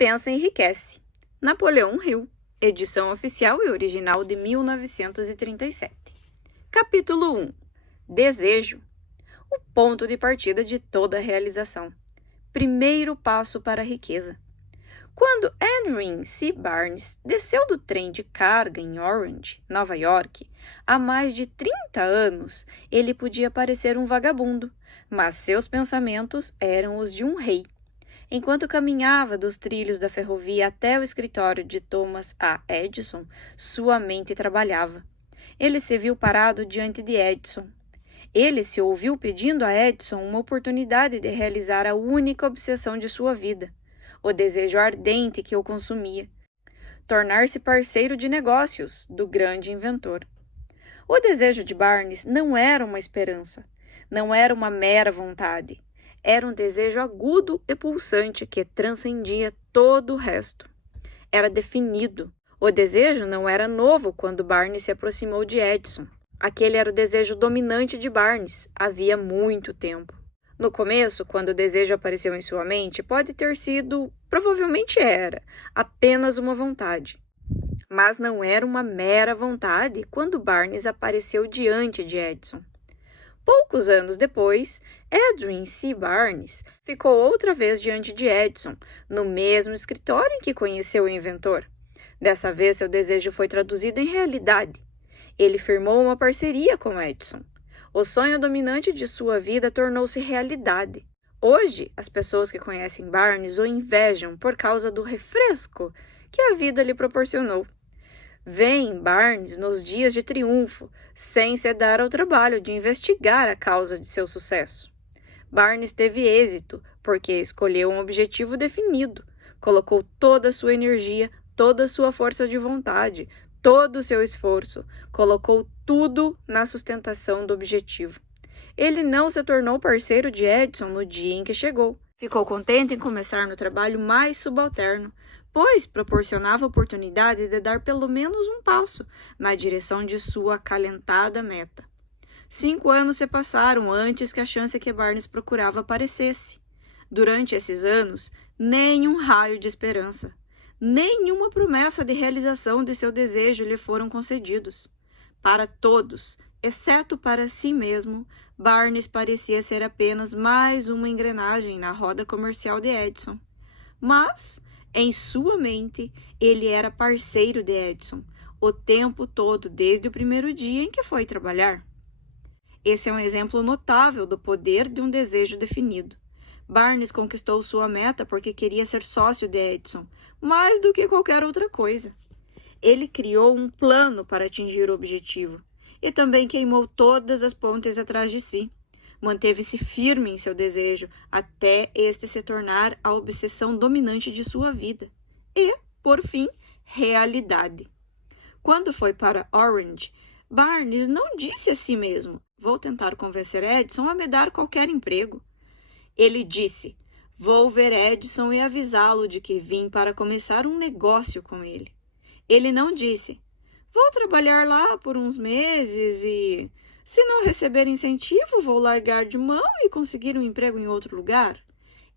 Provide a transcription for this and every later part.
pensa enriquece. Napoleão Hill, edição oficial e original de 1937. Capítulo 1. Desejo. O ponto de partida de toda realização. Primeiro passo para a riqueza. Quando Edwin C. Barnes desceu do trem de carga em Orange, Nova York, há mais de 30 anos, ele podia parecer um vagabundo, mas seus pensamentos eram os de um rei. Enquanto caminhava dos trilhos da ferrovia até o escritório de Thomas A. Edison, sua mente trabalhava. Ele se viu parado diante de Edison. Ele se ouviu pedindo a Edison uma oportunidade de realizar a única obsessão de sua vida, o desejo ardente que o consumia, tornar-se parceiro de negócios do grande inventor. O desejo de Barnes não era uma esperança, não era uma mera vontade, era um desejo agudo e pulsante que transcendia todo o resto. Era definido. O desejo não era novo quando Barnes se aproximou de Edison. Aquele era o desejo dominante de Barnes, havia muito tempo. No começo, quando o desejo apareceu em sua mente, pode ter sido, provavelmente era, apenas uma vontade. Mas não era uma mera vontade quando Barnes apareceu diante de Edison. Poucos anos depois, Edwin C. Barnes ficou outra vez diante de Edison, no mesmo escritório em que conheceu o inventor. Dessa vez, seu desejo foi traduzido em realidade. Ele firmou uma parceria com Edison. O sonho dominante de sua vida tornou-se realidade. Hoje, as pessoas que conhecem Barnes o invejam por causa do refresco que a vida lhe proporcionou. Veem Barnes nos dias de triunfo, sem se dar ao trabalho de investigar a causa de seu sucesso. Barnes teve êxito porque escolheu um objetivo definido, colocou toda a sua energia, toda a sua força de vontade, todo o seu esforço, colocou tudo na sustentação do objetivo. Ele não se tornou parceiro de Edison no dia em que chegou. Ficou contente em começar no trabalho mais subalterno, pois proporcionava a oportunidade de dar pelo menos um passo na direção de sua acalentada meta. 5 anos se passaram antes que a chance que Barnes procurava aparecesse. Durante esses anos, nenhum raio de esperança, nenhuma promessa de realização de seu desejo lhe foram concedidos. Para todos, exceto para si mesmo, Barnes parecia ser apenas mais uma engrenagem na roda comercial de Edison. Mas, em sua mente, ele era parceiro de Edison, o tempo todo, desde o primeiro dia em que foi trabalhar. Esse é um exemplo notável do poder de um desejo definido. Barnes conquistou sua meta porque queria ser sócio de Edison, mais do que qualquer outra coisa. Ele criou um plano para atingir o objetivo e também queimou todas as pontes atrás de si. Manteve-se firme em seu desejo até este se tornar a obsessão dominante de sua vida e, por fim, realidade. Quando foi para Orange, Barnes não disse a si mesmo: "Vou tentar convencer Edison a me dar qualquer emprego." Ele disse: "Vou ver Edison e avisá-lo de que vim para começar um negócio com ele." Ele não disse: "Vou trabalhar lá por uns meses e, se não receber incentivo, vou largar de mão e conseguir um emprego em outro lugar."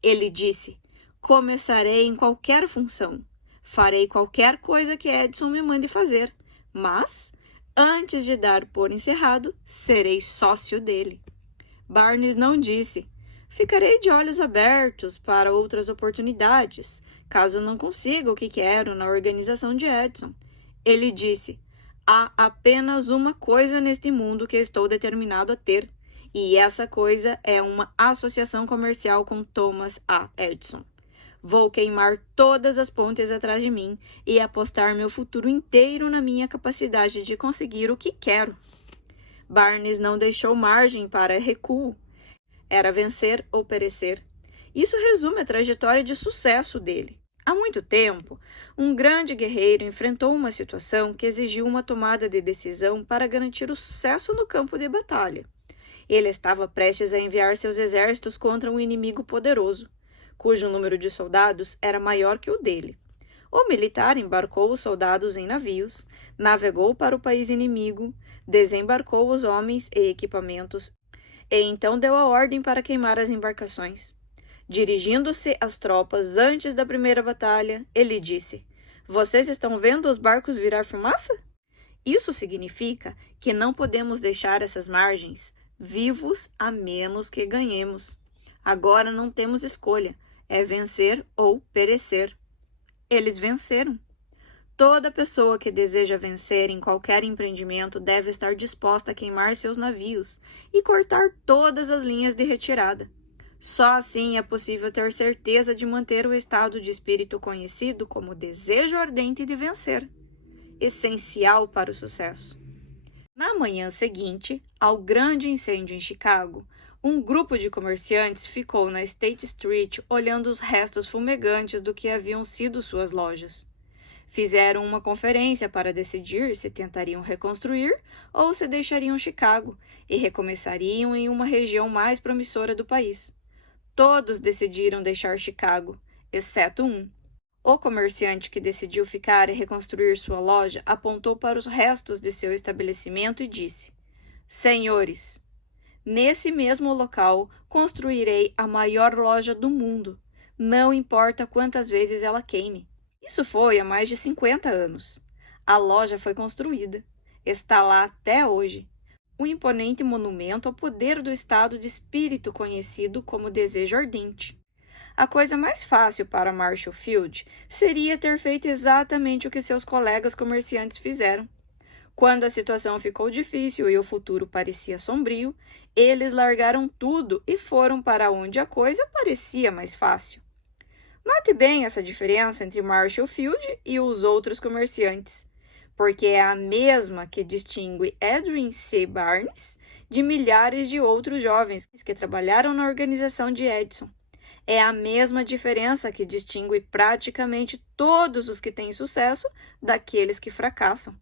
Ele disse: "Começarei em qualquer função. Farei qualquer coisa que Edison me mande fazer. Mas, antes de dar por encerrado, serei sócio dele." Barnes não disse: "Ficarei de olhos abertos para outras oportunidades, caso não consiga o que quero na organização de Edison." Ele disse: "Há apenas uma coisa neste mundo que estou determinado a ter, e essa coisa é uma associação comercial com Thomas A. Edison. Vou queimar todas as pontes atrás de mim e apostar meu futuro inteiro na minha capacidade de conseguir o que quero." Barnes não deixou margem para recuo. Era vencer ou perecer. Isso resume a trajetória de sucesso dele. Há muito tempo, um grande guerreiro enfrentou uma situação que exigiu uma tomada de decisão para garantir o sucesso no campo de batalha. Ele estava prestes a enviar seus exércitos contra um inimigo poderoso, cujo número de soldados era maior que o dele. O militar embarcou os soldados em navios, navegou para o país inimigo, desembarcou os homens e equipamentos e então deu a ordem para queimar as embarcações. Dirigindo-se às tropas antes da primeira batalha, ele disse: "Vocês estão vendo os barcos virar fumaça? Isso significa que não podemos deixar essas margens vivos a menos que ganhemos. Agora não temos escolha, é vencer ou perecer." Eles venceram. Toda pessoa que deseja vencer em qualquer empreendimento deve estar disposta a queimar seus navios e cortar todas as linhas de retirada. Só assim é possível ter certeza de manter o estado de espírito conhecido como desejo ardente de vencer, essencial para o sucesso. Na manhã seguinte ao grande incêndio em Chicago, um grupo de comerciantes ficou na State Street olhando os restos fumegantes do que haviam sido suas lojas. Fizeram uma conferência para decidir se tentariam reconstruir ou se deixariam Chicago e recomeçariam em uma região mais promissora do país. Todos decidiram deixar Chicago, exceto um. O comerciante que decidiu ficar e reconstruir sua loja apontou para os restos de seu estabelecimento e disse: "Senhores, nesse mesmo local construirei a maior loja do mundo, não importa quantas vezes ela queime." Isso foi há mais de 50 anos. A loja foi construída. Está lá até hoje. Um imponente monumento ao poder do estado de espírito conhecido como desejo ardente. A coisa mais fácil para Marshall Field seria ter feito exatamente o que seus colegas comerciantes fizeram. Quando a situação ficou difícil e o futuro parecia sombrio, eles largaram tudo e foram para onde a coisa parecia mais fácil. Note bem essa diferença entre Marshall Field e os outros comerciantes, porque é a mesma que distingue Edwin C. Barnes de milhares de outros jovens que trabalharam na organização de Edison. É a mesma diferença que distingue praticamente todos os que têm sucesso daqueles que fracassam.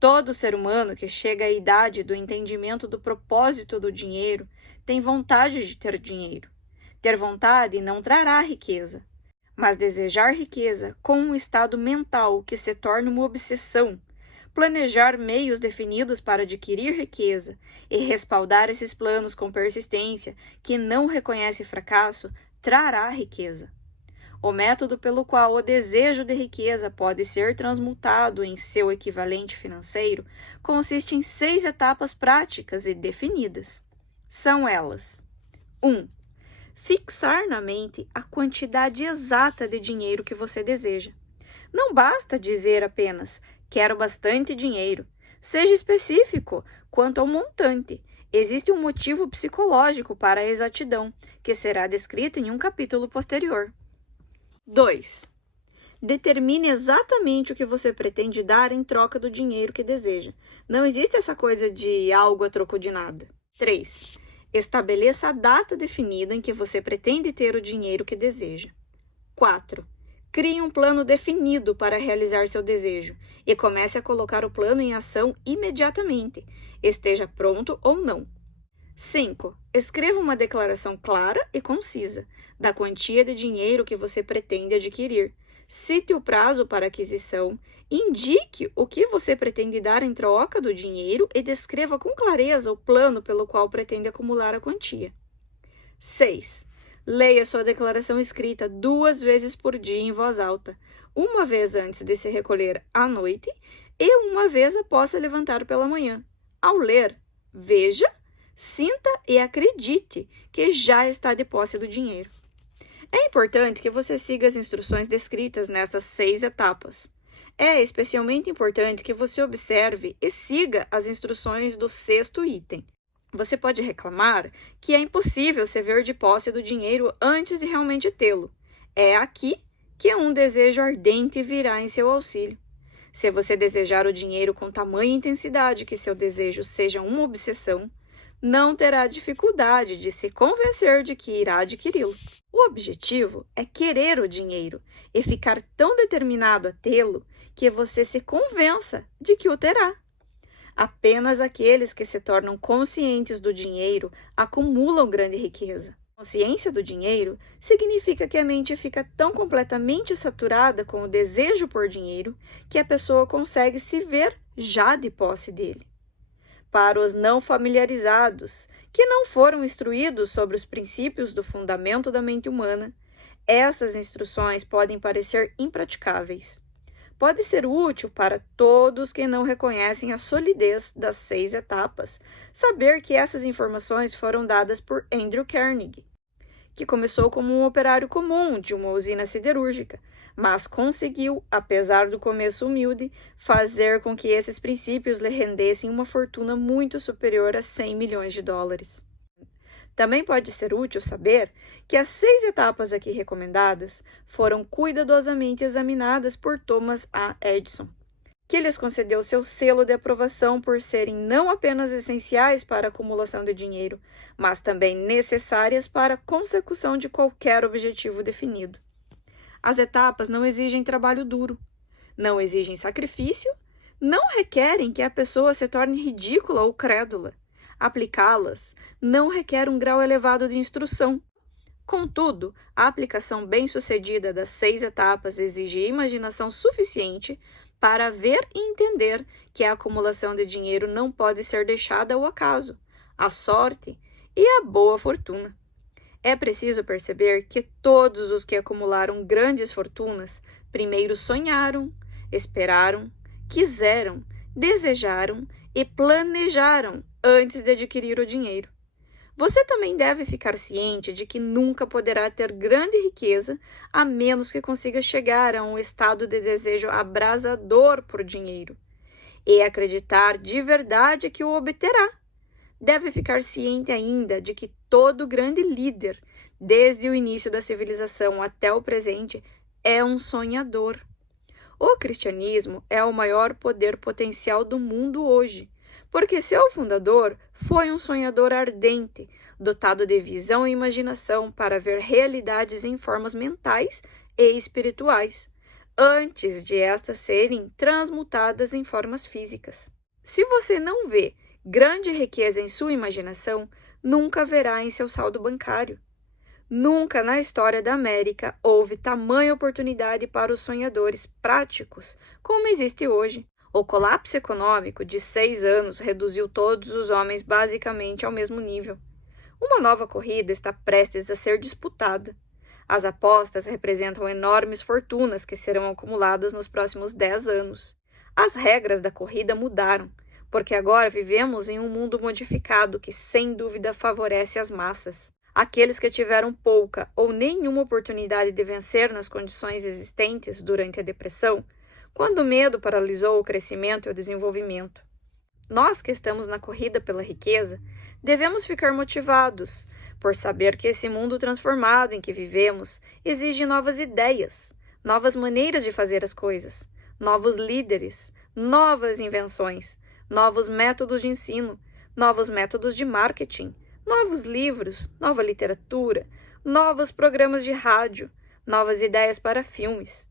Todo ser humano que chega à idade do entendimento do propósito do dinheiro tem vontade de ter dinheiro. Ter vontade não trará riqueza. Mas desejar riqueza com um estado mental que se torna uma obsessão, planejar meios definidos para adquirir riqueza e respaldar esses planos com persistência que não reconhece fracasso, trará riqueza. O método pelo qual o desejo de riqueza pode ser transmutado em seu equivalente financeiro consiste em 6 etapas práticas e definidas. São elas: 1. Fixar na mente a quantidade exata de dinheiro que você deseja. Não basta dizer apenas, quero bastante dinheiro. Seja específico quanto ao montante. Existe um motivo psicológico para a exatidão, que será descrito em um capítulo posterior. 2. Determine exatamente o que você pretende dar em troca do dinheiro que deseja. Não existe essa coisa de algo a troco de nada. 3. Estabeleça a data definida em que você pretende ter o dinheiro que deseja. 4. Crie um plano definido para realizar seu desejo e comece a colocar o plano em ação imediatamente, esteja pronto ou não. 5. Escreva uma declaração clara e concisa da quantia de dinheiro que você pretende adquirir. Cite o prazo para aquisição, indique o que você pretende dar em troca do dinheiro e descreva com clareza o plano pelo qual pretende acumular a quantia. 6. Leia sua declaração escrita 2 vezes por dia em voz alta, uma vez antes de se recolher à noite e uma vez após se levantar pela manhã. Ao ler, veja, sinta e acredite que já está de posse do dinheiro. É importante que você siga as instruções descritas nestas 6 etapas. É especialmente importante que você observe e siga as instruções do 6º item. Você pode reclamar que é impossível se ver de posse do dinheiro antes de realmente tê-lo. É aqui que um desejo ardente virá em seu auxílio. Se você desejar o dinheiro com tamanha intensidade que seu desejo seja uma obsessão, não terá dificuldade de se convencer de que irá adquiri-lo. O objetivo é querer o dinheiro e ficar tão determinado a tê-lo que você se convença de que o terá. Apenas aqueles que se tornam conscientes do dinheiro acumulam grande riqueza. Consciência do dinheiro significa que a mente fica tão completamente saturada com o desejo por dinheiro que a pessoa consegue se ver já de posse dele. Para os não familiarizados, que não foram instruídos sobre os princípios do fundamento da mente humana, essas instruções podem parecer impraticáveis. Pode ser útil para todos que não reconhecem a solidez das 6 etapas, saber que essas informações foram dadas por Andrew Carnegie, que começou como um operário comum de uma usina siderúrgica, mas conseguiu, apesar do começo humilde, fazer com que esses princípios lhe rendessem uma fortuna muito superior a 100 milhões de dólares. Também pode ser útil saber que as 6 etapas aqui recomendadas foram cuidadosamente examinadas por Thomas A. Edison, que lhes concedeu seu selo de aprovação por serem não apenas essenciais para a acumulação de dinheiro, mas também necessárias para a consecução de qualquer objetivo definido. As etapas não exigem trabalho duro, não exigem sacrifício, não requerem que a pessoa se torne ridícula ou crédula. Aplicá-las não requer um grau elevado de instrução. Contudo, a aplicação bem-sucedida das 6 etapas exige imaginação suficiente para ver e entender que a acumulação de dinheiro não pode ser deixada ao acaso, à sorte e à boa fortuna. É preciso perceber que todos os que acumularam grandes fortunas primeiro sonharam, esperaram, quiseram, desejaram e planejaram antes de adquirir o dinheiro. Você também deve ficar ciente de que nunca poderá ter grande riqueza a menos que consiga chegar a um estado de desejo abrasador por dinheiro e acreditar de verdade que o obterá. Deve ficar ciente ainda de que todo grande líder, desde o início da civilização até o presente, é um sonhador. O cristianismo é o maior poder potencial do mundo hoje, porque seu fundador foi um sonhador ardente, dotado de visão e imaginação para ver realidades em formas mentais e espirituais, antes de estas serem transmutadas em formas físicas. Se você não vê grande riqueza em sua imaginação, nunca verá em seu saldo bancário. Nunca na história da América houve tamanha oportunidade para os sonhadores práticos como existe hoje. O colapso econômico de 6 anos reduziu todos os homens basicamente ao mesmo nível. Uma nova corrida está prestes a ser disputada. As apostas representam enormes fortunas que serão acumuladas nos próximos 10 anos. As regras da corrida mudaram, porque agora vivemos em um mundo modificado que sem dúvida favorece as massas. Aqueles que tiveram pouca ou nenhuma oportunidade de vencer nas condições existentes durante a depressão, quando o medo paralisou o crescimento e o desenvolvimento. Nós que estamos na corrida pela riqueza, devemos ficar motivados por saber que esse mundo transformado em que vivemos exige novas ideias, novas maneiras de fazer as coisas, novos líderes, novas invenções, novos métodos de ensino, novos métodos de marketing, novos livros, nova literatura, novos programas de rádio, novas ideias para filmes.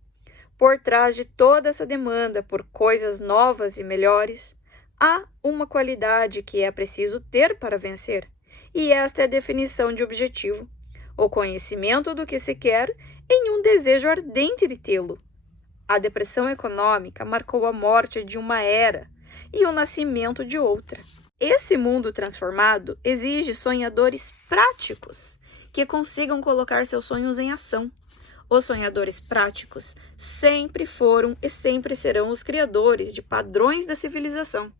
Por trás de toda essa demanda por coisas novas e melhores, há uma qualidade que é preciso ter para vencer, e esta é a definição de objetivo, o conhecimento do que se quer em um desejo ardente de tê-lo. A depressão econômica marcou a morte de uma era e o nascimento de outra. Esse mundo transformado exige sonhadores práticos que consigam colocar seus sonhos em ação. Os sonhadores práticos sempre foram e sempre serão os criadores de padrões da civilização.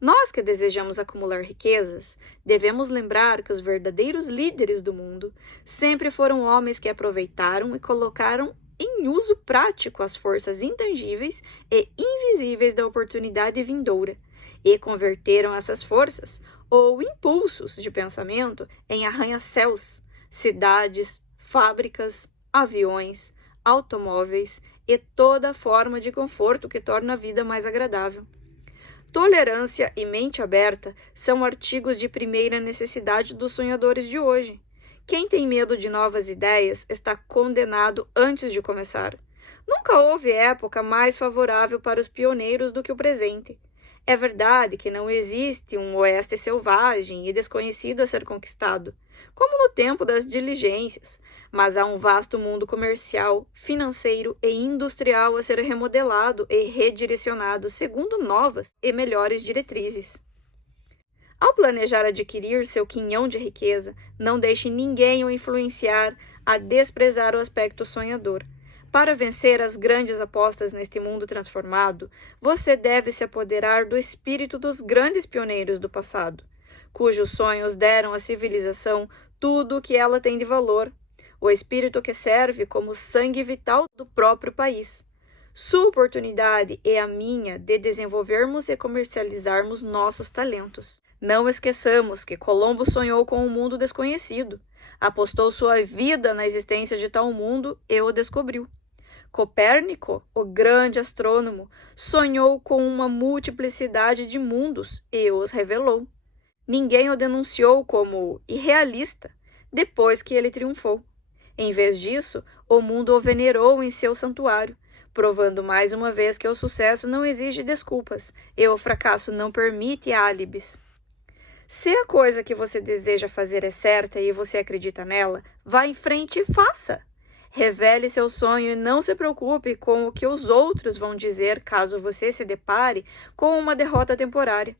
Nós que desejamos acumular riquezas, devemos lembrar que os verdadeiros líderes do mundo sempre foram homens que aproveitaram e colocaram em uso prático as forças intangíveis e invisíveis da oportunidade vindoura, e converteram essas forças, ou impulsos de pensamento, em arranha-céus, cidades, fábricas, aviões, automóveis e toda forma de conforto que torna a vida mais agradável. Tolerância e mente aberta são artigos de primeira necessidade dos sonhadores de hoje. Quem tem medo de novas ideias está condenado antes de começar. Nunca houve época mais favorável para os pioneiros do que o presente. É verdade que não existe um oeste selvagem e desconhecido a ser conquistado, como no tempo das diligências, mas há um vasto mundo comercial, financeiro e industrial a ser remodelado e redirecionado segundo novas e melhores diretrizes. Ao planejar adquirir seu quinhão de riqueza, não deixe ninguém o influenciar a desprezar o aspecto sonhador. Para vencer as grandes apostas neste mundo transformado, você deve se apoderar do espírito dos grandes pioneiros do passado, cujos sonhos deram à civilização tudo o que ela tem de valor, o espírito que serve como sangue vital do próprio país. Sua oportunidade é a minha de desenvolvermos e comercializarmos nossos talentos. Não esqueçamos que Colombo sonhou com um mundo desconhecido, apostou sua vida na existência de tal mundo e o descobriu. Copérnico, o grande astrônomo, sonhou com uma multiplicidade de mundos e os revelou. Ninguém o denunciou como irrealista depois que ele triunfou. Em vez disso, o mundo o venerou em seu santuário, provando mais uma vez que o sucesso não exige desculpas e o fracasso não permite álibis. Se a coisa que você deseja fazer é certa e você acredita nela, vá em frente e faça. Revele seu sonho e não se preocupe com o que os outros vão dizer caso você se depare com uma derrota temporária,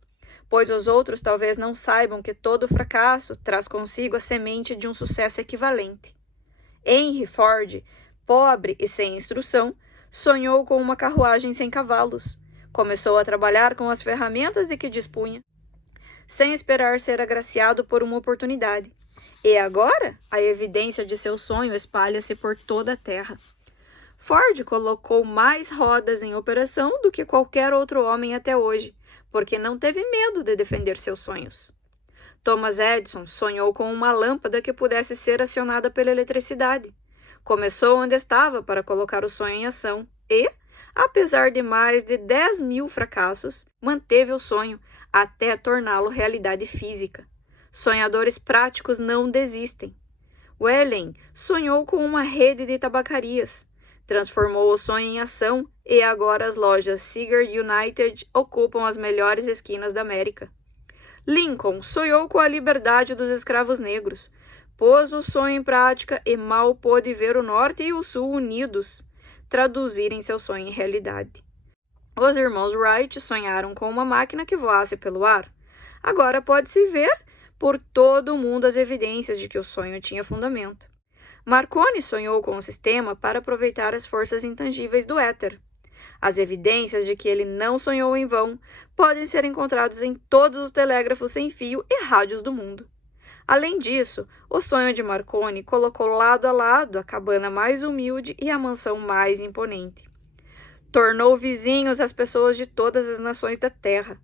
pois os outros talvez não saibam que todo fracasso traz consigo a semente de um sucesso equivalente. Henry Ford, pobre e sem instrução, sonhou com uma carruagem sem cavalos. Começou a trabalhar com as ferramentas de que dispunha, sem esperar ser agraciado por uma oportunidade. E agora, a evidência de seu sonho espalha-se por toda a terra. Ford colocou mais rodas em operação do que qualquer outro homem até hoje, porque não teve medo de defender seus sonhos. Thomas Edison sonhou com uma lâmpada que pudesse ser acionada pela eletricidade. Começou onde estava para colocar o sonho em ação e, apesar de mais de 10.000 fracassos, manteve o sonho até torná-lo realidade física. Sonhadores práticos não desistem. Wellen sonhou com uma rede de tabacarias. Transformou o sonho em ação e agora as lojas Seager United ocupam as melhores esquinas da América. Lincoln sonhou com a liberdade dos escravos negros. Pôs o sonho em prática e mal pôde ver o Norte e o Sul unidos traduzirem seu sonho em realidade. Os irmãos Wright sonharam com uma máquina que voasse pelo ar. Agora pode-se ver por todo o mundo as evidências de que o sonho tinha fundamento. Marconi sonhou com um sistema para aproveitar as forças intangíveis do éter. As evidências de que ele não sonhou em vão podem ser encontradas em todos os telégrafos sem fio e rádios do mundo. Além disso, o sonho de Marconi colocou lado a lado a cabana mais humilde e a mansão mais imponente. Tornou vizinhos as pessoas de todas as nações da Terra.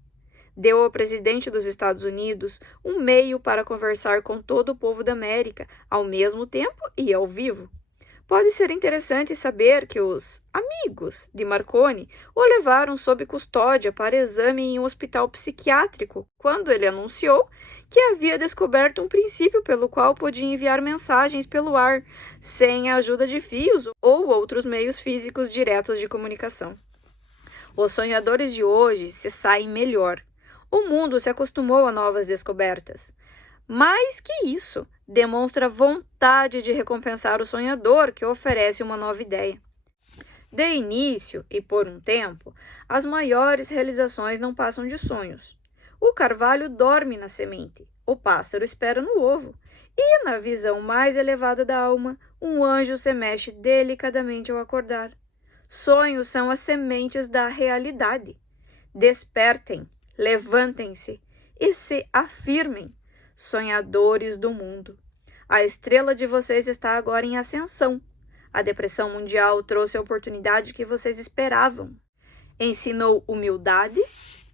Deu ao presidente dos Estados Unidos um meio para conversar com todo o povo da América ao mesmo tempo e ao vivo. Pode ser interessante saber que os amigos de Marconi o levaram sob custódia para exame em um hospital psiquiátrico, quando ele anunciou que havia descoberto um princípio pelo qual podia enviar mensagens pelo ar, sem a ajuda de fios ou outros meios físicos diretos de comunicação. Os sonhadores de hoje se saem melhor. O mundo se acostumou a novas descobertas. Mais que isso, demonstra vontade de recompensar o sonhador que oferece uma nova ideia. De início, e por um tempo, as maiores realizações não passam de sonhos. O carvalho dorme na semente, o pássaro espera no ovo, e na visão mais elevada da alma, um anjo se mexe delicadamente ao acordar. Sonhos são as sementes da realidade. Despertem, levantem-se e se afirmem, sonhadores do mundo. A estrela de vocês está agora em ascensão. A depressão mundial trouxe a oportunidade que vocês esperavam. Ensinou humildade,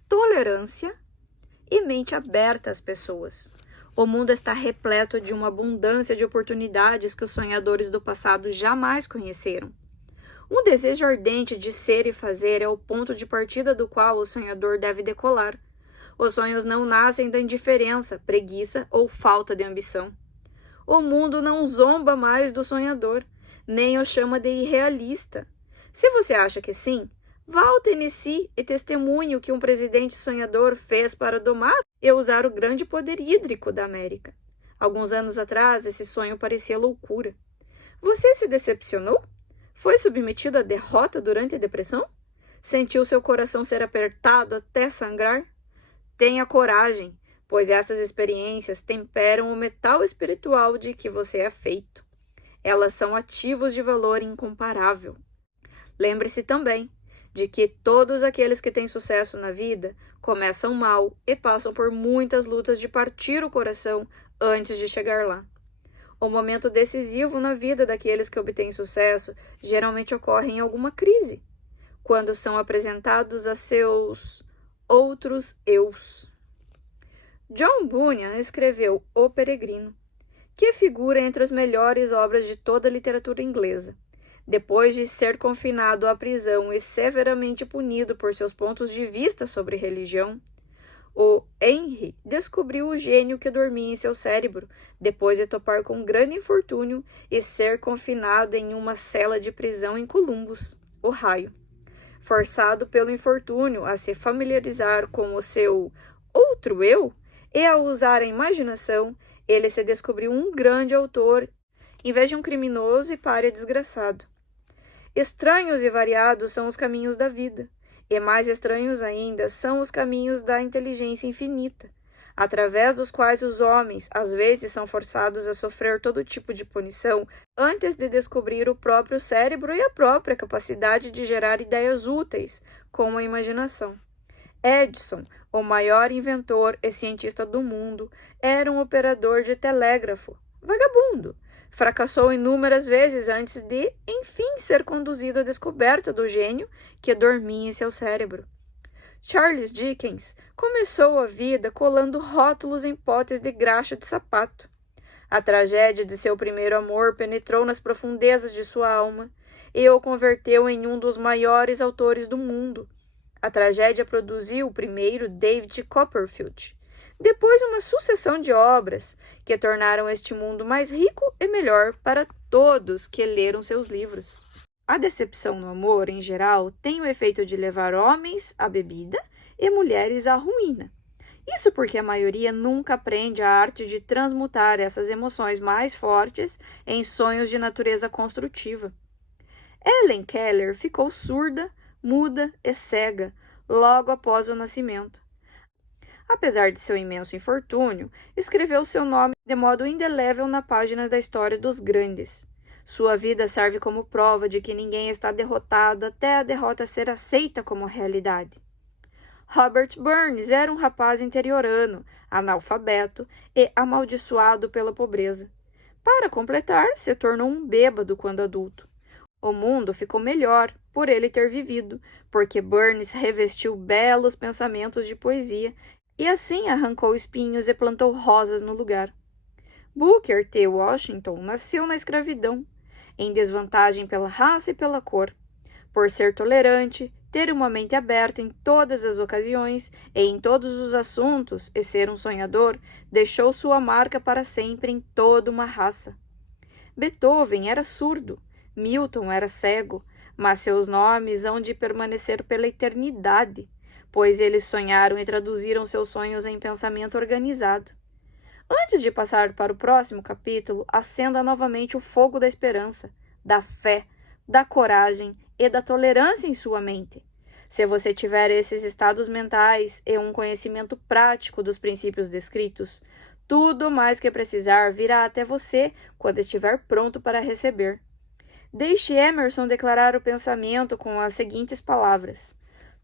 tolerância e mente aberta às pessoas. O mundo está repleto de uma abundância de oportunidades que os sonhadores do passado jamais conheceram. Um desejo ardente de ser e fazer é o ponto de partida do qual o sonhador deve decolar. Os sonhos não nascem da indiferença, preguiça ou falta de ambição. O mundo não zomba mais do sonhador, nem o chama de irrealista. Se você acha que sim, vá ao Tennessee e testemunhe o que um presidente sonhador fez para domar e usar o grande poder hídrico da América. Alguns anos atrás, esse sonho parecia loucura. Você se decepcionou? Foi submetido à derrota durante a depressão? Sentiu seu coração ser apertado até sangrar? Tenha coragem, pois essas experiências temperam o metal espiritual de que você é feito. Elas são ativos de valor incomparável. Lembre-se também de que todos aqueles que têm sucesso na vida começam mal e passam por muitas lutas de partir o coração antes de chegar lá. O momento decisivo na vida daqueles que obtêm sucesso geralmente ocorre em alguma crise, quando são apresentados a seus outros eus. John Bunyan escreveu O Peregrino, que figura entre as melhores obras de toda a literatura inglesa. Depois de ser confinado à prisão e severamente punido por seus pontos de vista sobre religião, o Henry descobriu o gênio que dormia em seu cérebro, depois de topar com grande infortúnio e ser confinado em uma cela de prisão em Columbus, Ohio. Forçado pelo infortúnio a se familiarizar com o seu outro eu e a usar a imaginação, ele se descobriu um grande autor, em vez de um criminoso e pária desgraçado. Estranhos e variados são os caminhos da vida, e mais estranhos ainda são os caminhos da inteligência infinita, através dos quais os homens, às vezes, são forçados a sofrer todo tipo de punição antes de descobrir o próprio cérebro e a própria capacidade de gerar ideias úteis com a imaginação. Edison, o maior inventor e cientista do mundo, era um operador de telégrafo, vagabundo. Fracassou inúmeras vezes antes de, enfim, ser conduzido à descoberta do gênio que dormia em seu cérebro. Charles Dickens começou a vida colando rótulos em potes de graxa de sapato. A tragédia de seu primeiro amor penetrou nas profundezas de sua alma e o converteu em um dos maiores autores do mundo. A tragédia produziu o primeiro David Copperfield, depois uma sucessão de obras que tornaram este mundo mais rico e melhor para todos que leram seus livros. A decepção no amor, em geral, tem o efeito de levar homens à bebida e mulheres à ruína. Isso porque a maioria nunca aprende a arte de transmutar essas emoções mais fortes em sonhos de natureza construtiva. Helen Keller ficou surda, muda e cega logo após o nascimento. Apesar de seu imenso infortúnio, escreveu seu nome de modo indelével na página da história dos grandes. Sua vida serve como prova de que ninguém está derrotado até a derrota ser aceita como realidade. Robert Burns era um rapaz interiorano, analfabeto e amaldiçoado pela pobreza. Para completar, se tornou um bêbado quando adulto. O mundo ficou melhor por ele ter vivido, porque Burns revestiu belos pensamentos de poesia e assim arrancou espinhos e plantou rosas no lugar. Booker T. Washington nasceu na escravidão, em desvantagem pela raça e pela cor. Por ser tolerante, ter uma mente aberta em todas as ocasiões e em todos os assuntos e ser um sonhador, deixou sua marca para sempre em toda uma raça. Beethoven era surdo, Milton era cego, mas seus nomes hão de permanecer pela eternidade, pois eles sonharam e traduziram seus sonhos em pensamento organizado. Antes de passar para o próximo capítulo, acenda novamente o fogo da esperança, da fé, da coragem e da tolerância em sua mente. Se você tiver esses estados mentais e um conhecimento prático dos princípios descritos, tudo mais que precisar virá até você quando estiver pronto para receber. Deixe Emerson declarar o pensamento com as seguintes palavras: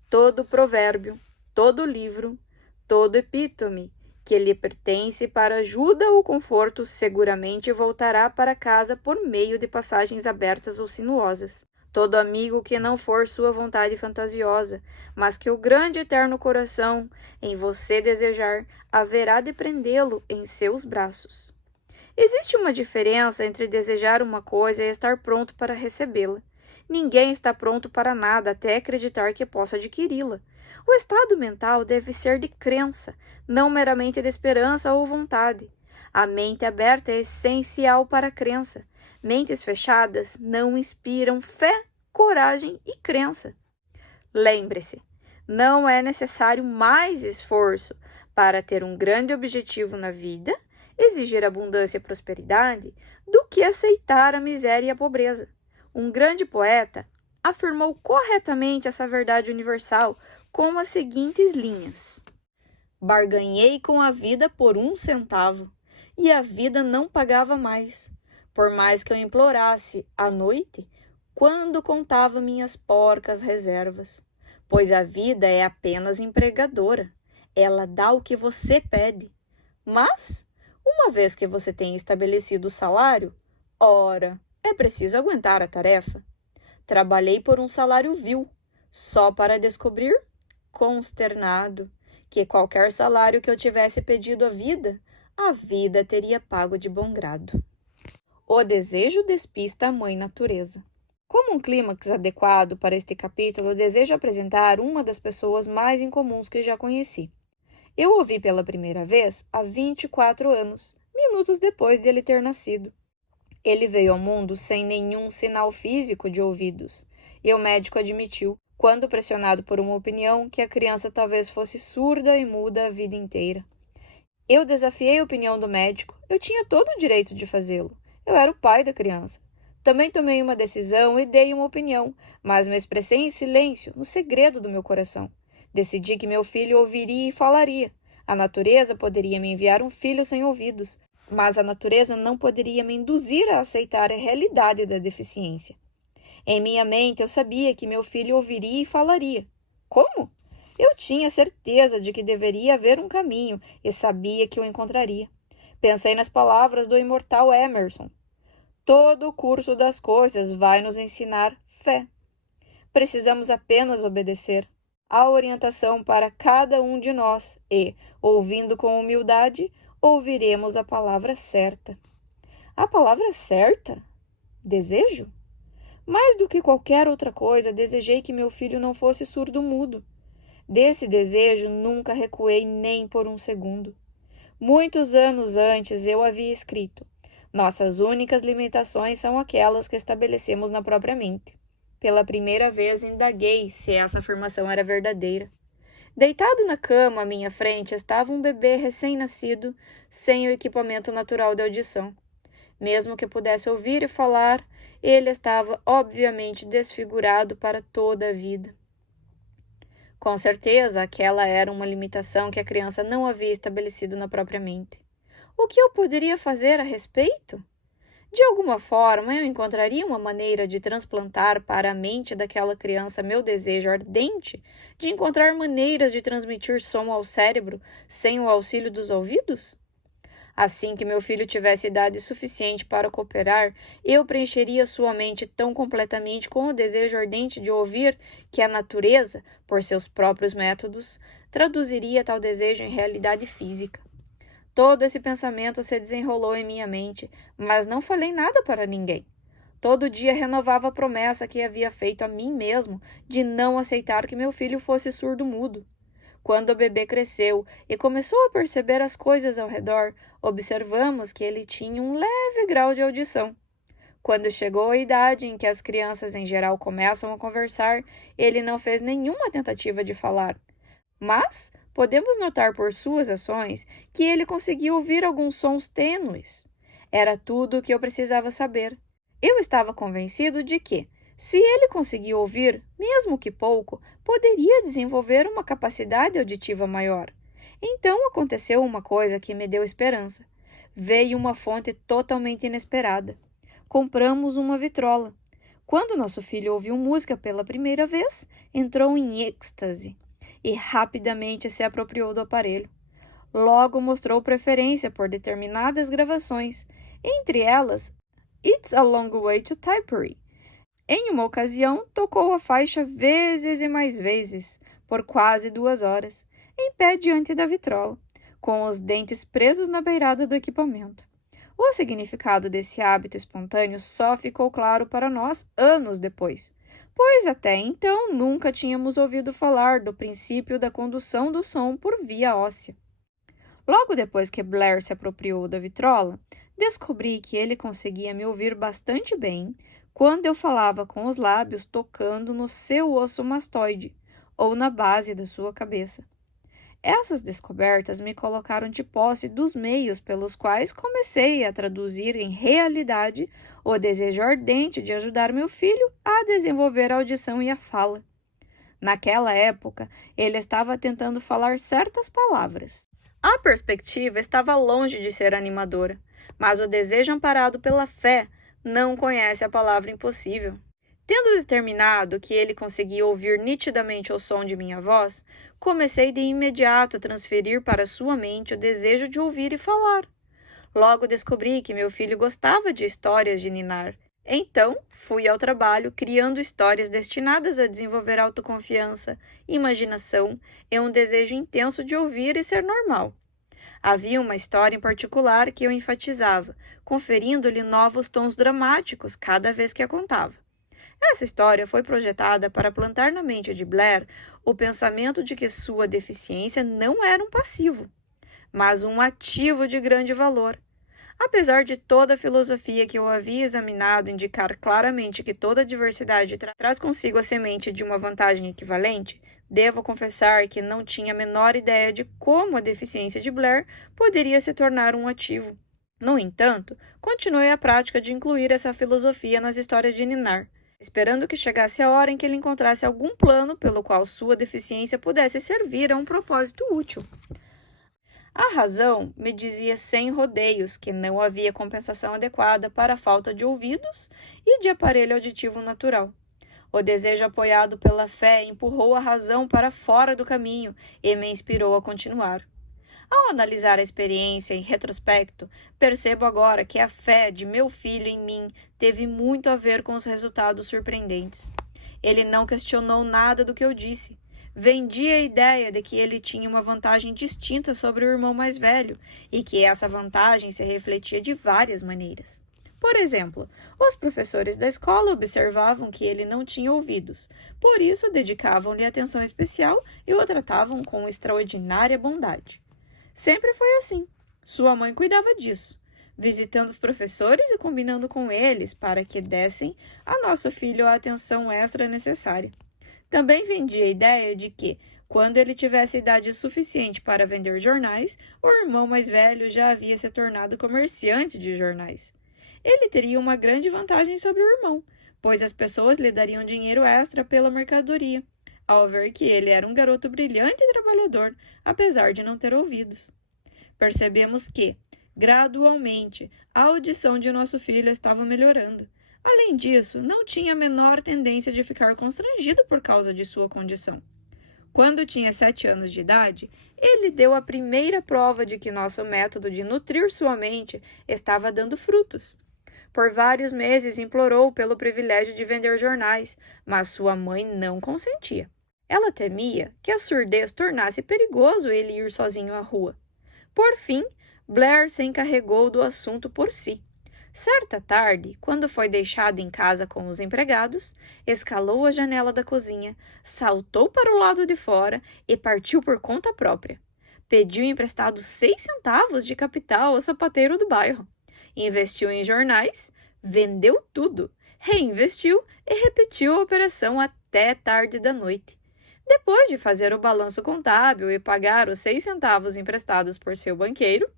todo provérbio, todo livro, todo epítome que lhe pertence para ajuda ou conforto seguramente voltará para casa por meio de passagens abertas ou sinuosas. Todo amigo que não for sua vontade fantasiosa, mas que o grande e eterno coração em você desejar, haverá de prendê-lo em seus braços. Existe uma diferença entre desejar uma coisa e estar pronto para recebê-la. Ninguém está pronto para nada até acreditar que possa adquiri-la. O estado mental deve ser de crença, não meramente de esperança ou vontade. A mente aberta é essencial para a crença. Mentes fechadas não inspiram fé, coragem e crença. Lembre-se, não é necessário mais esforço para ter um grande objetivo na vida, exigir abundância e prosperidade, do que aceitar a miséria e a pobreza. Um grande poeta afirmou corretamente essa verdade universal com as seguintes linhas: Barganhei com a vida por 1 centavo, e a vida não pagava mais, por mais que eu implorasse à noite, quando contava minhas porcas reservas. Pois a vida é apenas empregadora, ela dá o que você pede. Mas, uma vez que você tem estabelecido o salário, ora, é preciso aguentar a tarefa. Trabalhei por um salário vil, só para descobrir, consternado, que qualquer salário que eu tivesse pedido à vida, a vida teria pago de bom grado. O desejo despista a mãe natureza. Como um clímax adequado para este capítulo, desejo apresentar uma das pessoas mais incomuns que já conheci. Eu o vi pela primeira vez há 24 anos, minutos depois de ele ter nascido. Ele veio ao mundo sem nenhum sinal físico de ouvidos, e o médico admitiu, quando pressionado por uma opinião, que a criança talvez fosse surda e muda a vida inteira. Eu desafiei a opinião do médico, eu tinha todo o direito de fazê-lo. Eu era o pai da criança. Também tomei uma decisão e dei uma opinião, mas me expressei em silêncio, no segredo do meu coração. Decidi que meu filho ouviria e falaria. A natureza poderia me enviar um filho sem ouvidos, mas a natureza não poderia me induzir a aceitar a realidade da deficiência. Em minha mente, eu sabia que meu filho ouviria e falaria. Como? Eu tinha certeza de que deveria haver um caminho e sabia que o encontraria. Pensei nas palavras do imortal Emerson. Todo o curso das coisas vai nos ensinar fé. Precisamos apenas obedecer. Há orientação para cada um de nós e, ouvindo com humildade, ouviremos a palavra certa. A palavra certa? Desejo? Mais do que qualquer outra coisa, desejei que meu filho não fosse surdo-mudo. Desse desejo nunca recuei nem por 1 segundo. Muitos anos antes eu havia escrito: nossas únicas limitações são aquelas que estabelecemos na própria mente. Pela primeira vez indaguei se essa afirmação era verdadeira. Deitado na cama à minha frente estava um bebê recém-nascido, sem o equipamento natural de audição. Mesmo que pudesse ouvir e falar, ele estava obviamente desfigurado para toda a vida. Com certeza, aquela era uma limitação que a criança não havia estabelecido na própria mente. O que eu poderia fazer a respeito? De alguma forma, eu encontraria uma maneira de transplantar para a mente daquela criança meu desejo ardente de encontrar maneiras de transmitir som ao cérebro sem o auxílio dos ouvidos? Assim que meu filho tivesse idade suficiente para cooperar, eu preencheria sua mente tão completamente com o desejo ardente de ouvir que a natureza, por seus próprios métodos, traduziria tal desejo em realidade física. Todo esse pensamento se desenrolou em minha mente, mas não falei nada para ninguém. Todo dia renovava a promessa que havia feito a mim mesmo de não aceitar que meu filho fosse surdo-mudo. Quando o bebê cresceu e começou a perceber as coisas ao redor, observamos que ele tinha um leve grau de audição. Quando chegou a idade em que as crianças em geral começam a conversar, ele não fez nenhuma tentativa de falar. Mas podemos notar por suas ações que ele conseguiu ouvir alguns sons tênues. Era tudo o que eu precisava saber. Eu estava convencido de que, se ele conseguiu ouvir, mesmo que pouco, poderia desenvolver uma capacidade auditiva maior. Então aconteceu uma coisa que me deu esperança. Veio uma fonte totalmente inesperada. Compramos uma vitrola. Quando nosso filho ouviu música pela primeira vez, entrou em êxtase e rapidamente se apropriou do aparelho. Logo mostrou preferência por determinadas gravações, entre elas It's a Long Way to Tipperary. Em uma ocasião, tocou a faixa vezes e mais vezes, por quase 2 horas, em pé diante da vitrola, com os dentes presos na beirada do equipamento. O significado desse hábito espontâneo só ficou claro para nós anos depois, pois até então nunca tínhamos ouvido falar do princípio da condução do som por via óssea. Logo depois que Blair se apropriou da vitrola, descobri que ele conseguia me ouvir bastante bem quando eu falava com os lábios tocando no seu osso mastoide, ou na base da sua cabeça. Essas descobertas me colocaram de posse dos meios pelos quais comecei a traduzir em realidade o desejo ardente de ajudar meu filho a desenvolver a audição e a fala. Naquela época, ele estava tentando falar certas palavras. A perspectiva estava longe de ser animadora, mas o desejo amparado pela fé não conhece a palavra impossível. Tendo determinado que ele conseguia ouvir nitidamente o som de minha voz, comecei de imediato a transferir para sua mente o desejo de ouvir e falar. Logo descobri que meu filho gostava de histórias de ninar. Então, fui ao trabalho criando histórias destinadas a desenvolver autoconfiança, imaginação e um desejo intenso de ouvir e ser normal. Havia uma história em particular que eu enfatizava, conferindo-lhe novos tons dramáticos cada vez que a contava. Essa história foi projetada para plantar na mente de Blair o pensamento de que sua deficiência não era um passivo, mas um ativo de grande valor. Apesar de toda a filosofia que eu havia examinado indicar claramente que toda diversidade traz consigo a semente de uma vantagem equivalente, devo confessar que não tinha a menor ideia de como a deficiência de Blair poderia se tornar um ativo. No entanto, continuei a prática de incluir essa filosofia nas histórias de Ninar, esperando que chegasse a hora em que ele encontrasse algum plano pelo qual sua deficiência pudesse servir a um propósito útil. A razão me dizia sem rodeios que não havia compensação adequada para a falta de ouvidos e de aparelho auditivo natural. O desejo apoiado pela fé empurrou a razão para fora do caminho e me inspirou a continuar. Ao analisar a experiência em retrospecto, percebo agora que a fé de meu filho em mim teve muito a ver com os resultados surpreendentes. Ele não questionou nada do que eu disse. Vendia a ideia de que ele tinha uma vantagem distinta sobre o irmão mais velho e que essa vantagem se refletia de várias maneiras. Por exemplo, os professores da escola observavam que ele não tinha ouvidos, por isso dedicavam-lhe atenção especial e o tratavam com extraordinária bondade. Sempre foi assim. Sua mãe cuidava disso, visitando os professores e combinando com eles para que dessem a nosso filho a atenção extra necessária. Também vendia a ideia de que, quando ele tivesse idade suficiente para vender jornais, o irmão mais velho já havia se tornado comerciante de jornais. Ele teria uma grande vantagem sobre o irmão, pois as pessoas lhe dariam dinheiro extra pela mercadoria, ao ver que ele era um garoto brilhante e trabalhador, apesar de não ter ouvidos. Percebemos que, gradualmente, a audição de nosso filho estava melhorando. Além disso, não tinha a menor tendência de ficar constrangido por causa de sua condição. Quando tinha 7 anos de idade, ele deu a primeira prova de que nosso método de nutrir sua mente estava dando frutos. Por vários meses implorou pelo privilégio de vender jornais, mas sua mãe não consentia. Ela temia que a surdez tornasse perigoso ele ir sozinho à rua. Por fim, Blair se encarregou do assunto por si. Certa tarde, quando foi deixado em casa com os empregados, escalou a janela da cozinha, saltou para o lado de fora e partiu por conta própria. Pediu emprestado 6 centavos de capital ao sapateiro do bairro. Investiu em jornais, vendeu tudo, reinvestiu e repetiu a operação até tarde da noite. Depois de fazer o balanço contábil e pagar os 6 centavos emprestados por seu banqueiro,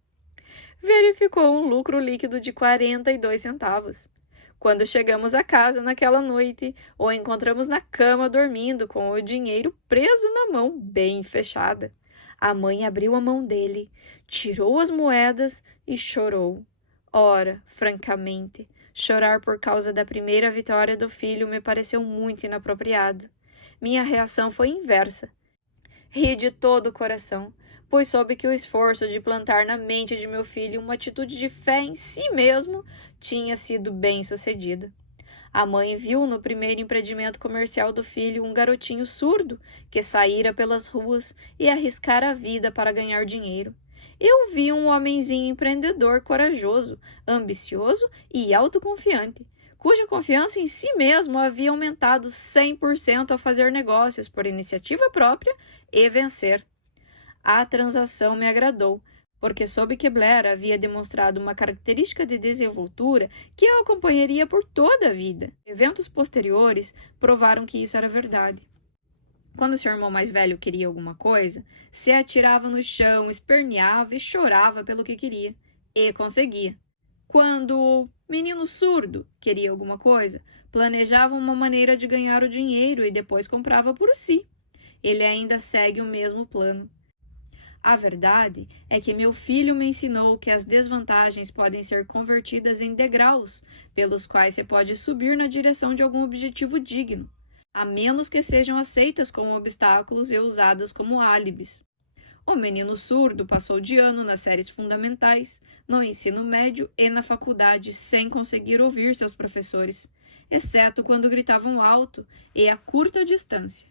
verificou um lucro líquido de 42 centavos. Quando chegamos a casa naquela noite, o encontramos na cama dormindo com o dinheiro preso na mão, bem fechada. A mãe abriu a mão dele, tirou as moedas e chorou. Ora, francamente, chorar por causa da primeira vitória do filho me pareceu muito inapropriado. Minha reação foi inversa. Ri de todo o coração, pois soube que o esforço de plantar na mente de meu filho uma atitude de fé em si mesmo tinha sido bem-sucedida. A mãe viu no primeiro empreendimento comercial do filho um garotinho surdo que saíra pelas ruas e arriscara a vida para ganhar dinheiro. Eu vi um homenzinho empreendedor corajoso, ambicioso e autoconfiante, cuja confiança em si mesmo havia aumentado 100% ao fazer negócios por iniciativa própria e vencer. A transação me agradou, porque soube que Blair havia demonstrado uma característica de desenvoltura que eu acompanharia por toda a vida. Eventos posteriores provaram que isso era verdade. Quando seu irmão mais velho queria alguma coisa, se atirava no chão, esperneava e chorava pelo que queria. E conseguia. Quando o menino surdo queria alguma coisa, planejava uma maneira de ganhar o dinheiro e depois comprava por si. Ele ainda segue o mesmo plano. A verdade é que meu filho me ensinou que as desvantagens podem ser convertidas em degraus, pelos quais você pode subir na direção de algum objetivo digno, a menos que sejam aceitas como obstáculos e usadas como álibis. O menino surdo passou de ano nas séries fundamentais, no ensino médio e na faculdade sem conseguir ouvir seus professores, exceto quando gritavam alto e a curta distância.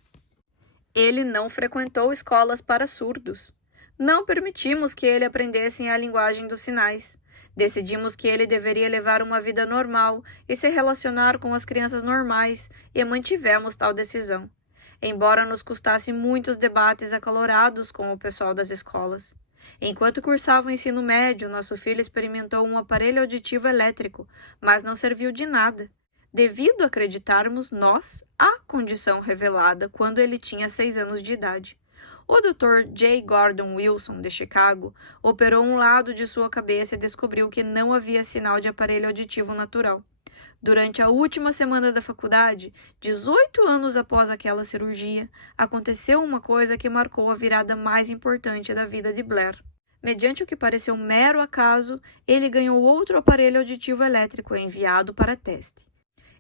Ele não frequentou escolas para surdos. Não permitimos que ele aprendesse a linguagem dos sinais. Decidimos que ele deveria levar uma vida normal e se relacionar com as crianças normais, e mantivemos tal decisão, embora nos custasse muitos debates acalorados com o pessoal das escolas. Enquanto cursava o ensino médio, nosso filho experimentou um aparelho auditivo elétrico, mas não serviu de nada, devido a acreditarmos nós a condição revelada quando ele tinha 6 anos de idade. O Dr. J. Gordon Wilson, de Chicago, operou um lado de sua cabeça e descobriu que não havia sinal de aparelho auditivo natural. Durante a última semana da faculdade, 18 anos após aquela cirurgia, aconteceu uma coisa que marcou a virada mais importante da vida de Blair. Mediante o que pareceu mero acaso, ele ganhou outro aparelho auditivo elétrico enviado para teste.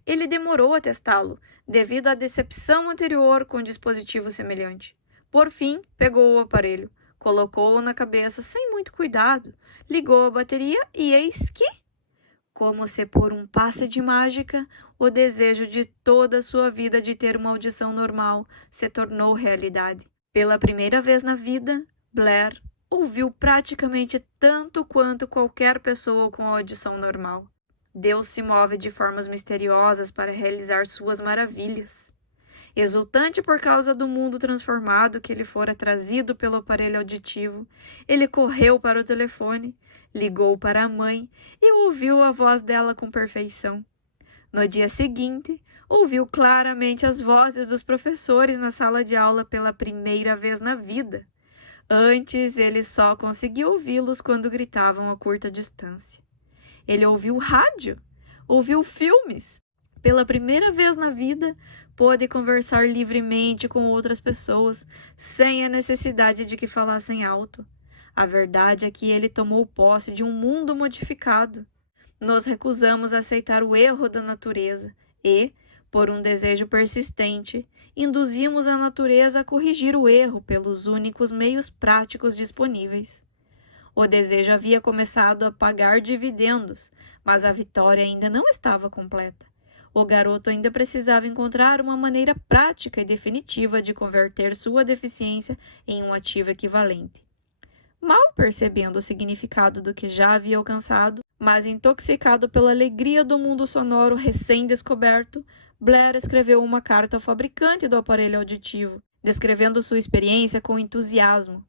Ele demorou a testá-lo, devido à decepção anterior com dispositivo semelhante. Por fim, pegou o aparelho, colocou-o na cabeça sem muito cuidado, ligou a bateria e eis que, como se por um passe de mágica, o desejo de toda a sua vida de ter uma audição normal se tornou realidade. Pela primeira vez na vida, Blair ouviu praticamente tanto quanto qualquer pessoa com audição normal. Deus se move de formas misteriosas para realizar suas maravilhas. Exultante por causa do mundo transformado que lhe fora trazido pelo aparelho auditivo, ele correu para o telefone, ligou para a mãe e ouviu a voz dela com perfeição. No dia seguinte, ouviu claramente as vozes dos professores na sala de aula pela primeira vez na vida. Antes, ele só conseguia ouvi-los quando gritavam a curta distância. Ele ouviu rádio, ouviu filmes. Pela primeira vez na vida, pôde conversar livremente com outras pessoas, sem a necessidade de que falassem alto. A verdade é que ele tomou posse de um mundo modificado. Nos recusamos a aceitar o erro da natureza e, por um desejo persistente, induzimos a natureza a corrigir o erro pelos únicos meios práticos disponíveis. O desejo havia começado a pagar dividendos, mas a vitória ainda não estava completa. O garoto ainda precisava encontrar uma maneira prática e definitiva de converter sua deficiência em um ativo equivalente. Mal percebendo o significado do que já havia alcançado, mas intoxicado pela alegria do mundo sonoro recém-descoberto, Blair escreveu uma carta ao fabricante do aparelho auditivo, descrevendo sua experiência com entusiasmo.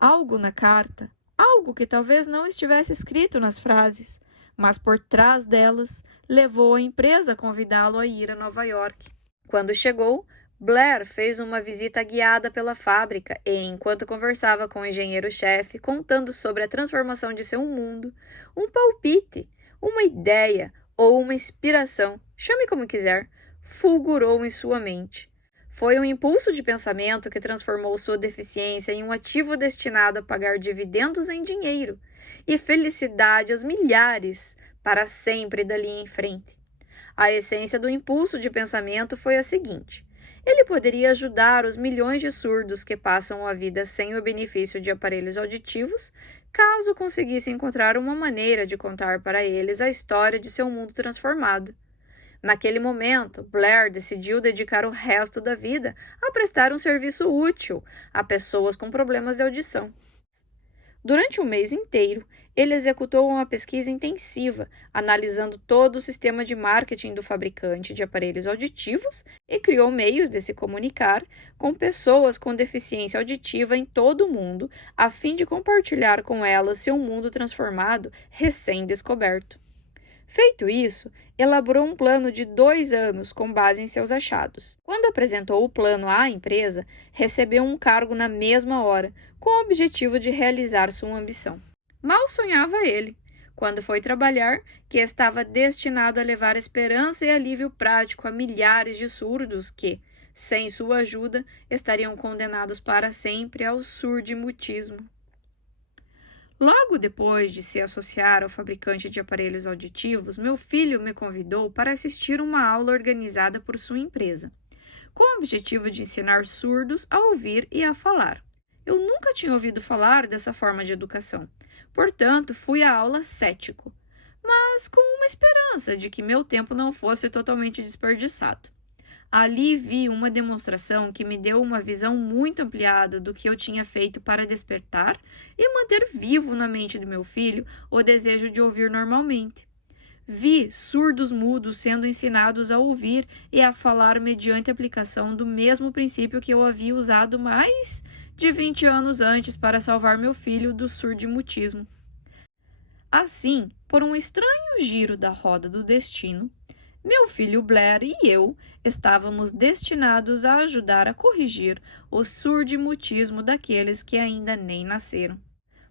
Algo na carta, algo que talvez não estivesse escrito nas frases, mas por trás delas, levou a empresa a convidá-lo a ir a Nova York. Quando chegou, Blair fez uma visita guiada pela fábrica e, enquanto conversava com o engenheiro-chefe, contando sobre a transformação de seu mundo, um palpite, uma ideia ou uma inspiração, chame como quiser, fulgurou em sua mente. Foi um impulso de pensamento que transformou sua deficiência em um ativo destinado a pagar dividendos em dinheiro e felicidade aos milhares para sempre dali em frente. A essência do impulso de pensamento foi a seguinte: ele poderia ajudar os milhões de surdos que passam a vida sem o benefício de aparelhos auditivos, caso conseguisse encontrar uma maneira de contar para eles a história de seu mundo transformado. Naquele momento, Blair decidiu dedicar o resto da vida a prestar um serviço útil a pessoas com problemas de audição. Durante um mês inteiro, ele executou uma pesquisa intensiva, analisando todo o sistema de marketing do fabricante de aparelhos auditivos e criou meios de se comunicar com pessoas com deficiência auditiva em todo o mundo, a fim de compartilhar com elas seu mundo transformado recém-descoberto. Feito isso, elaborou um plano de 2 anos com base em seus achados. Quando apresentou o plano à empresa, recebeu um cargo na mesma hora, com o objetivo de realizar sua ambição. Mal sonhava ele, quando foi trabalhar, que estava destinado a levar esperança e alívio prático a milhares de surdos que, sem sua ajuda, estariam condenados para sempre ao surdimutismo. Logo depois de se associar ao fabricante de aparelhos auditivos, meu filho me convidou para assistir uma aula organizada por sua empresa, com o objetivo de ensinar surdos a ouvir e a falar. Eu nunca tinha ouvido falar dessa forma de educação, portanto, fui à aula cético, mas com uma esperança de que meu tempo não fosse totalmente desperdiçado. Ali vi uma demonstração que me deu uma visão muito ampliada do que eu tinha feito para despertar e manter vivo na mente do meu filho o desejo de ouvir normalmente. Vi surdos mudos sendo ensinados a ouvir e a falar mediante a aplicação do mesmo princípio que eu havia usado mais de 20 anos antes para salvar meu filho do surdimutismo. Assim, por um estranho giro da roda do destino, meu filho Blair e eu estávamos destinados a ajudar a corrigir o surdimutismo daqueles que ainda nem nasceram.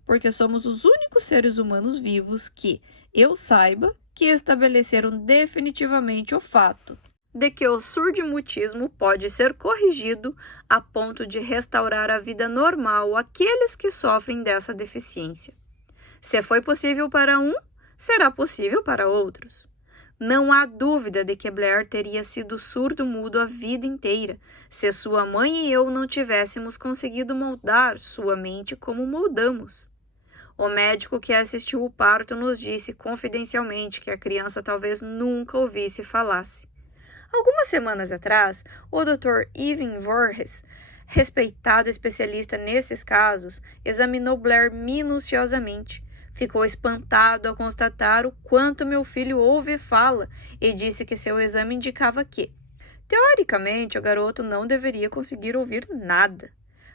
Porque somos os únicos seres humanos vivos que, eu saiba, que estabeleceram definitivamente o fato de que o surdimutismo pode ser corrigido a ponto de restaurar a vida normal àqueles que sofrem dessa deficiência. Se foi possível para um, será possível para outros. Não há dúvida de que Blair teria sido surdo-mudo a vida inteira, se sua mãe e eu não tivéssemos conseguido moldar sua mente como moldamos. O médico que assistiu o parto nos disse confidencialmente que a criança talvez nunca ouvisse falasse. Algumas semanas atrás, o Dr. Evan Voorhees, respeitado especialista nesses casos, examinou Blair minuciosamente. Ficou espantado ao constatar o quanto meu filho ouve e fala e disse que seu exame indicava que, teoricamente, o garoto não deveria conseguir ouvir nada.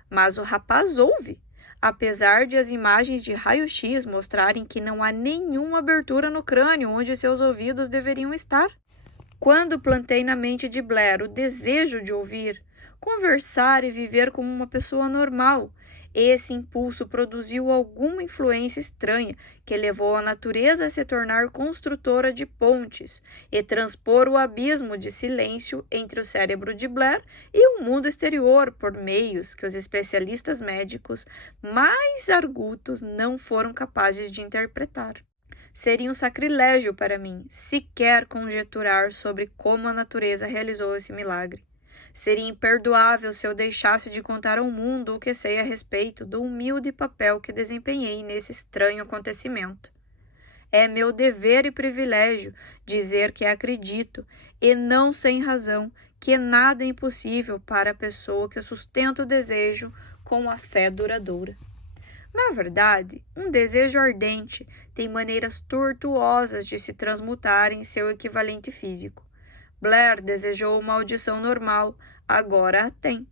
Mas o rapaz ouve, apesar de as imagens de raio-x mostrarem que não há nenhuma abertura no crânio onde seus ouvidos deveriam estar. Quando plantei na mente de Blair o desejo de ouvir, conversar e viver como uma pessoa normal, esse impulso produziu alguma influência estranha que levou a natureza a se tornar construtora de pontes e transpor o abismo de silêncio entre o cérebro de Blair e o mundo exterior por meios que os especialistas médicos mais argutos não foram capazes de interpretar. Seria um sacrilégio para mim sequer conjecturar sobre como a natureza realizou esse milagre. Seria imperdoável se eu deixasse de contar ao mundo o que sei a respeito do humilde papel que desempenhei nesse estranho acontecimento. É meu dever e privilégio dizer que acredito, e não sem razão, que nada é impossível para a pessoa que sustenta o desejo com a fé duradoura. Na verdade, um desejo ardente tem maneiras tortuosas de se transmutar em seu equivalente físico. Blair desejou uma audição normal, agora a tem.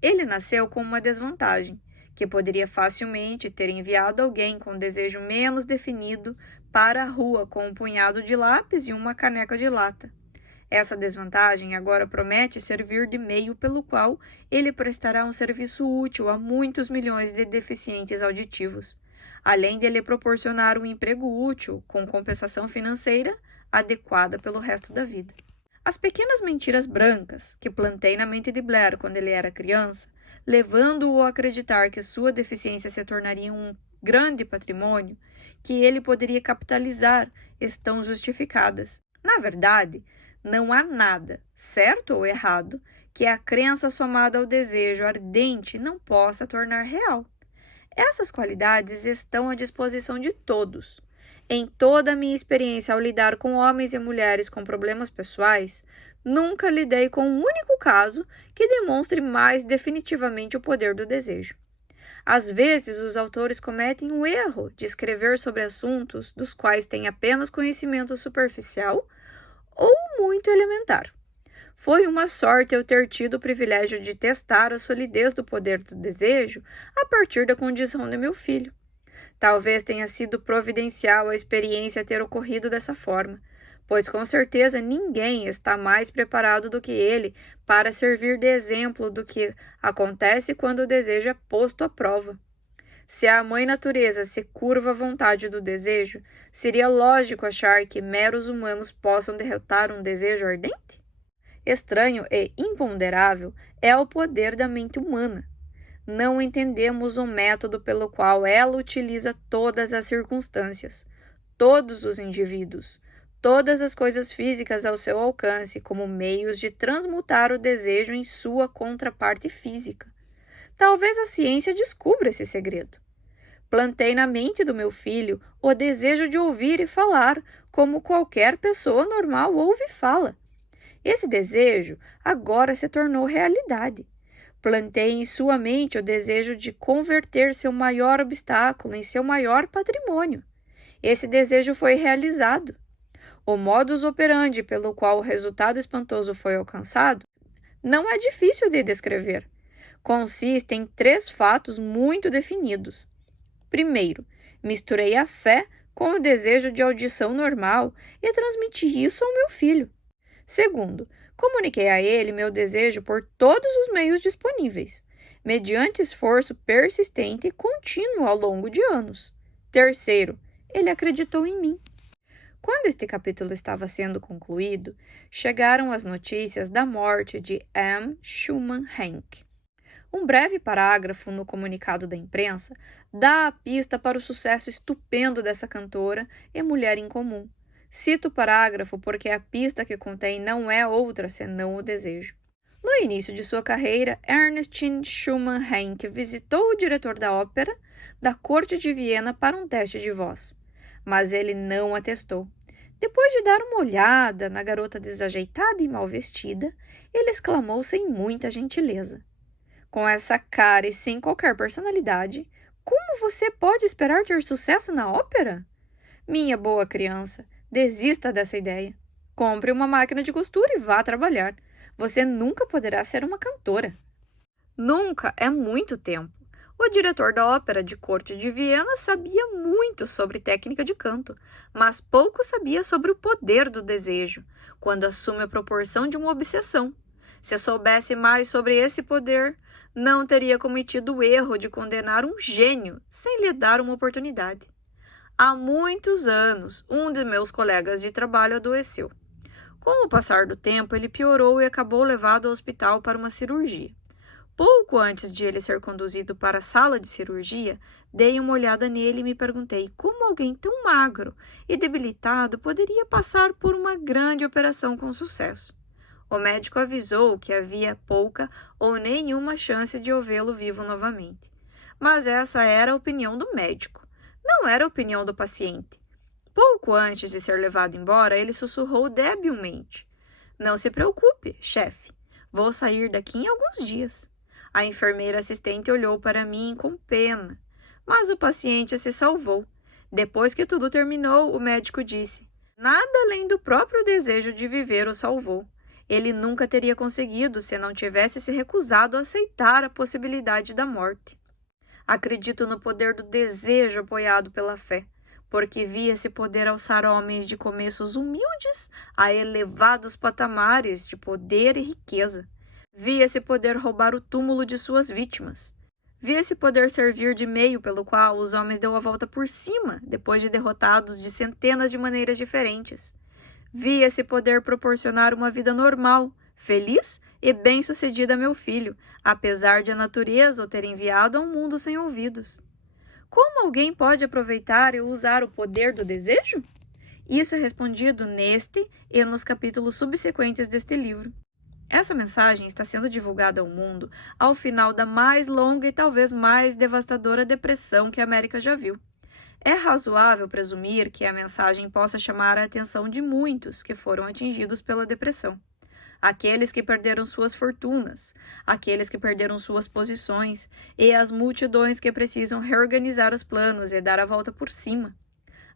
Ele nasceu com uma desvantagem, que poderia facilmente ter enviado alguém com desejo menos definido para a rua com um punhado de lápis e uma caneca de lata. Essa desvantagem agora promete servir de meio pelo qual ele prestará um serviço útil a muitos milhões de deficientes auditivos, além de lhe proporcionar um emprego útil com compensação financeira adequada pelo resto da vida. As pequenas mentiras brancas que plantei na mente de Blair quando ele era criança, levando-o a acreditar que sua deficiência se tornaria um grande patrimônio, que ele poderia capitalizar, estão justificadas. Na verdade, não há nada, certo ou errado, que a crença somada ao desejo ardente não possa tornar real. Essas qualidades estão à disposição de todos. Em toda a minha experiência ao lidar com homens e mulheres com problemas pessoais, nunca lidei com um único caso que demonstre mais definitivamente o poder do desejo. Às vezes, os autores cometem o erro de escrever sobre assuntos dos quais têm apenas conhecimento superficial ou muito elementar. Foi uma sorte eu ter tido o privilégio de testar a solidez do poder do desejo a partir da condição de meu filho. Talvez tenha sido providencial a experiência ter ocorrido dessa forma, pois com certeza ninguém está mais preparado do que ele para servir de exemplo do que acontece quando o desejo é posto à prova. Se a mãe natureza se curva à vontade do desejo, seria lógico achar que meros humanos possam derrotar um desejo ardente? Estranho e imponderável é o poder da mente humana. Não entendemos o método pelo qual ela utiliza todas as circunstâncias, todos os indivíduos, todas as coisas físicas ao seu alcance como meios de transmutar o desejo em sua contraparte física. Talvez a ciência descubra esse segredo. Plantei na mente do meu filho o desejo de ouvir e falar, como qualquer pessoa normal ouve e fala. Esse desejo agora se tornou realidade. Plantei em sua mente o desejo de converter seu maior obstáculo em seu maior patrimônio. Esse desejo foi realizado. O modus operandi pelo qual o resultado espantoso foi alcançado não é difícil de descrever. Consiste em 3 fatos muito definidos. Primeiro, misturei a fé com o desejo de audição normal e transmiti isso ao meu filho. Segundo, comuniquei a ele meu desejo por todos os meios disponíveis, mediante esforço persistente e contínuo ao longo de anos. Terceiro, ele acreditou em mim. Quando este capítulo estava sendo concluído, chegaram as notícias da morte de M. Schumann Heink. Um breve parágrafo no comunicado da imprensa dá a pista para o sucesso estupendo dessa cantora e mulher incomum. Cito o parágrafo porque a pista que contém não é outra senão o desejo. No início de sua carreira, Ernestine Schumann Heink visitou o diretor da ópera da corte de Viena para um teste de voz, mas ele não a testou. Depois de dar uma olhada na garota desajeitada e mal vestida, ele exclamou sem muita gentileza: "Com essa cara e sem qualquer personalidade, como você pode esperar ter sucesso na ópera? Minha boa criança, desista dessa ideia. Compre uma máquina de costura e vá trabalhar. Você nunca poderá ser uma cantora." Nunca é muito tempo. O diretor da ópera de corte de Viena sabia muito sobre técnica de canto, mas pouco sabia sobre o poder do desejo, quando assume a proporção de uma obsessão. Se soubesse mais sobre esse poder, não teria cometido o erro de condenar um gênio sem lhe dar uma oportunidade. Há muitos anos, um de meus colegas de trabalho adoeceu. Com o passar do tempo, ele piorou e acabou levado ao hospital para uma cirurgia. Pouco antes de ele ser conduzido para a sala de cirurgia, dei uma olhada nele e me perguntei como alguém tão magro e debilitado poderia passar por uma grande operação com sucesso. O médico avisou que havia pouca ou nenhuma chance de o vê-lo vivo novamente. Mas essa era a opinião do médico, não era a opinião do paciente. Pouco antes de ser levado embora, ele sussurrou debilmente: "Não se preocupe, chefe. Vou sair daqui em alguns dias." A enfermeira assistente olhou para mim com pena, mas o paciente se salvou. Depois que tudo terminou, o médico disse: "Nada além do próprio desejo de viver o salvou. Ele nunca teria conseguido se não tivesse se recusado a aceitar a possibilidade da morte." Acredito no poder do desejo apoiado pela fé, porque vi esse poder alçar homens de começos humildes a elevados patamares de poder e riqueza. Vi esse poder roubar o túmulo de suas vítimas. Vi esse poder servir de meio pelo qual os homens deu a volta por cima, depois de derrotados de centenas de maneiras diferentes. Vi esse poder proporcionar uma vida normal, feliz e bem-sucedida a meu filho, apesar de a natureza o ter enviado a um mundo sem ouvidos. Como alguém pode aproveitar e usar o poder do desejo? Isso é respondido neste e nos capítulos subsequentes deste livro. Essa mensagem está sendo divulgada ao mundo ao final da mais longa e talvez mais devastadora depressão que a América já viu. É razoável presumir que a mensagem possa chamar a atenção de muitos que foram atingidos pela depressão. Aqueles que perderam suas fortunas, aqueles que perderam suas posições e as multidões que precisam reorganizar os planos e dar a volta por cima.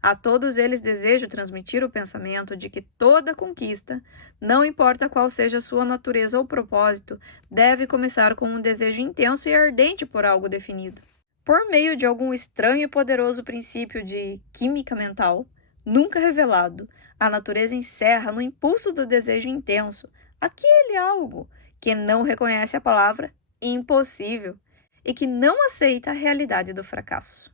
A todos eles desejo transmitir o pensamento de que toda conquista, não importa qual seja sua natureza ou propósito, deve começar com um desejo intenso e ardente por algo definido. Por meio de algum estranho e poderoso princípio de química mental, nunca revelado, a natureza encerra no impulso do desejo intenso aquele algo que não reconhece a palavra impossível. e que não aceita a realidade do fracasso.